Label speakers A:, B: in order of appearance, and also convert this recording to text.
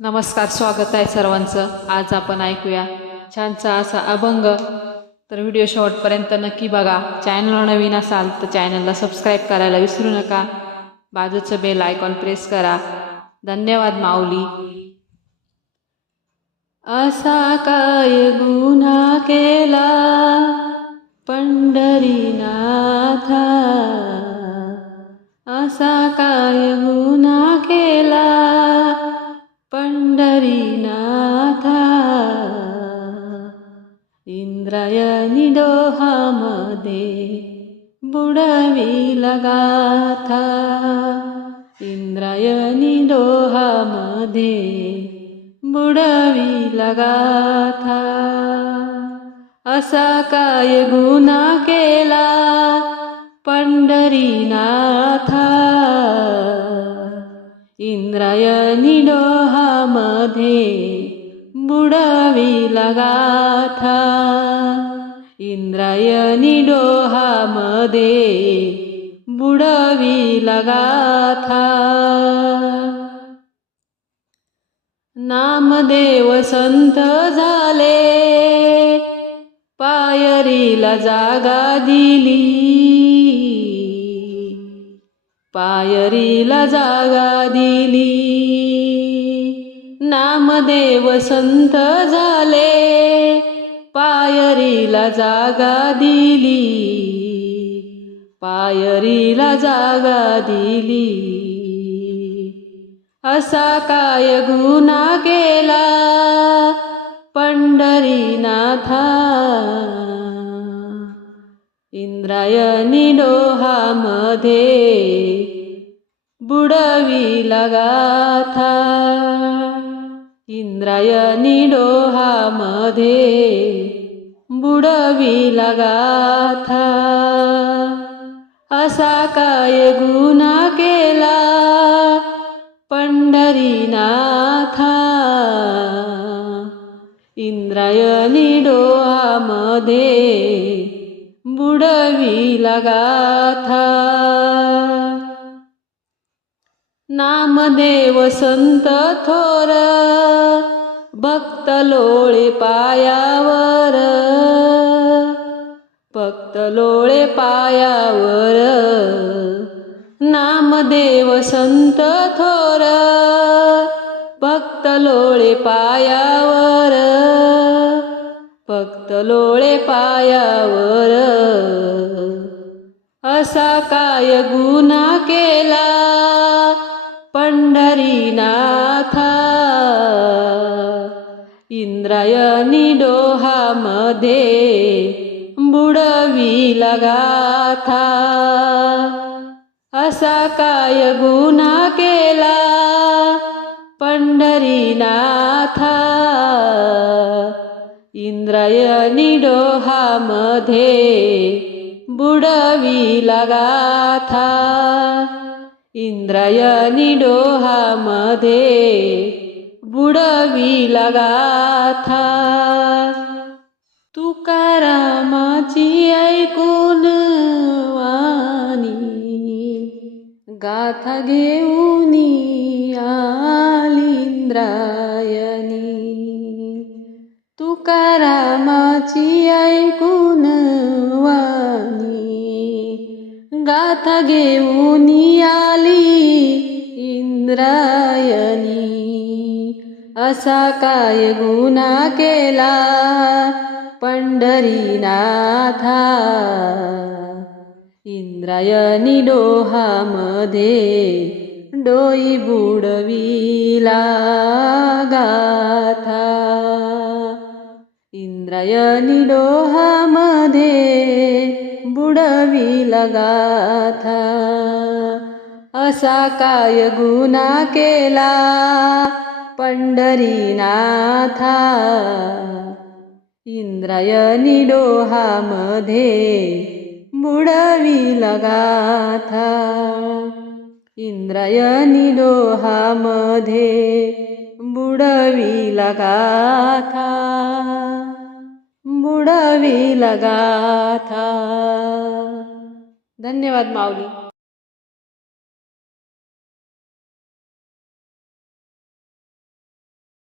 A: नमस्कार स्वागत आहे सर्वांचं. आज आपण ऐकूया छानसा असा अभंग. तर व्हिडिओ शेवटपर्यंत नक्की बघा. चॅनलला नवीन असाल तर चॅनलला सबस्क्राईब करायला विसरू नका. बाजूचं बेल आयकॉन प्रेस करा. धन्यवाद माऊली. असा काय गुन्हा केला? बुडविला गाथा इंद्रायणी डोहामध्ये बुडविला गाथा असा काय गुन्हा केला पंढरीनाथा? इंद्रायणी डोहामध्ये बुडविला गाथा इंद्रायणी डोहामध्ये बुडविला लगाथा. नामदेव संत झाले पायरीला जागा दिली. पायरीला जागा दिली. नामदेव संत झाले पायरीला जागा दिली. पायरीला जागा दिली. असा काय गुन्हा केला? पंढरीनाथा. इंद्रायणी डोहामध्ये बुडवी गाथा. इंद्रायणी डोहामध्ये बुडवी लगाथा. असा काय गुन्हा केला? पंढरीनाथा. इंद्रायणी डोहामध्ये बुडवी लगाथा. नामदेव संत थोर भक्त लोळे पायावर. भक्त लोळे पायावर. नामदेव संत थोर. भक्त लोळे पायावर. भक्त लोळे पायावर. असा काय गुन्हा केला? इंद्रायणी डोहामध्ये बुडवी लगाथा असा काय गुन्हा केला? पंढरीनाथा. इंद्रायणी डोहामध्ये बुडवी लगाथा इंद्रायणी डोहामध्ये बुडविला गाथा. तुकारामाची ऐकून वाणी. गाथा घेऊन आली तुकारामाची ऐकून वाणी. गाथा घेऊन आली इंद्रायणी असा काय गुन्हा केला? पंढरीनाथा. इंद्रायणी डोहामध्ये डोई बुडविला गाथा. इंद्रायणी डोहामध्ये बुडविला गाथा. असा काय गुन्हा केला? पंढरीनाथा इंद्रायणी डोहामध्ये बुडवी लगाथा. इंद्रायणी डोहामध्ये बुडवी लगाथा. बुडवी लगाथा. धन्यवाद माऊली.